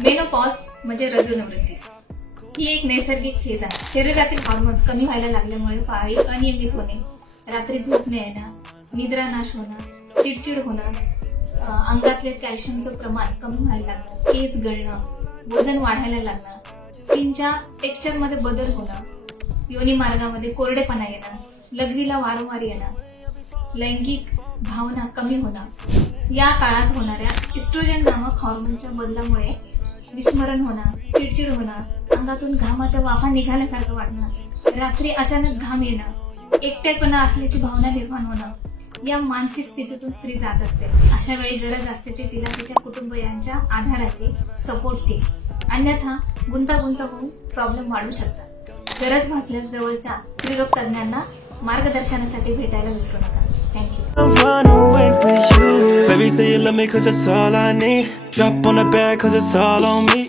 Menopause म्हणजे रजोनिवृत्ती ही एक नैसर्गिक फेज आहे। शरीरातील हार्मोन्स कमी व्हायला लागल्यामुळे पाळी अनियमित होणे, रात्री झोप न येणं, निद्रानाश होणं, चिडचिड होणं, अंगातले कॅल्शियमचं प्रमाण कमी व्हायला लागणं, केस गळणं, वजन वाढायला लागणं, स्किनच्या टेक्स्चर मध्ये बदल होणं, योनी मार्गामध्ये कोरडेपणा येणं, लघवीला वारंवार येणं, लैंगिक भावना कमी होणं, या काळात होणाऱ्या इस्ट्रोजन नामक हॉर्मोनच्या बदलामुळे विस्मरण होणं, चिडचिड होणं, अंगातून घामाच्या वाफा निघाल्यासारखं वाटणं, रात्री अचानक घाम येणं, एकटेपणा असल्याची भावना निर्माण होणं, या मानसिक स्थितीतून स्त्री जात असते। अशा वेळी गरज असते ते तिला तिच्या कुटुंबियांच्या आधाराची, सपोर्टची, अन्यथा गुंतागुंत होऊन प्रॉब्लेम वाढू शकतात। गरज भासल्यास जवळच्या स्त्रीरोग तज्ञांना मार्गदर्शनासाठी भेटायला विसरू नका। Baby, say you love me 'cause that's all I need. Drop on the bed 'cause it's all on me.